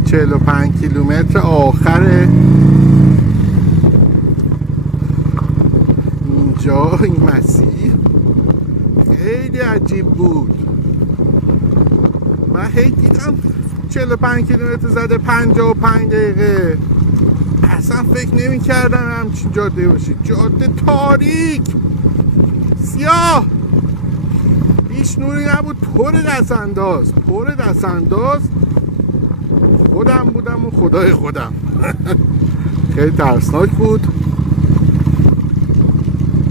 این 45 کیلومتر آخر اینجا این مسیر خیلی عجیب بود. من هی دیدم 45 کیلومتر زده 55 دقیقه. اصلا فکر نمی کردم همچین جاده باشه. جاده تاریک سیاه، هیچ نوری نبود، پر دستانداز خودم بودم و خدای خودم. خیلی ترسناک بود.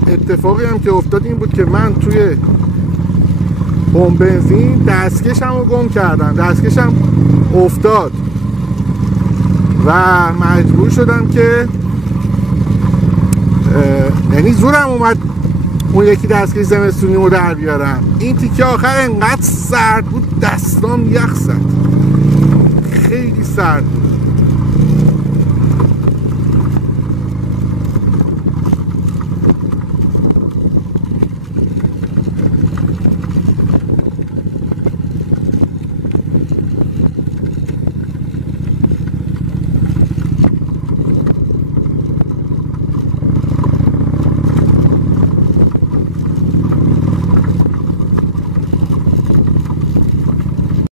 اتفاقی هم که افتاد این بود که من توی پمپ بنزین دستکشم رو گم کردم. دستکشم افتاد و مجبور شدم که یعنی زورم اومد اون یکی دستکش زمستونی رو در بیارم. این تیکه آخر انقدر سرد بود دستام یخ زد، خیلی سرد بود.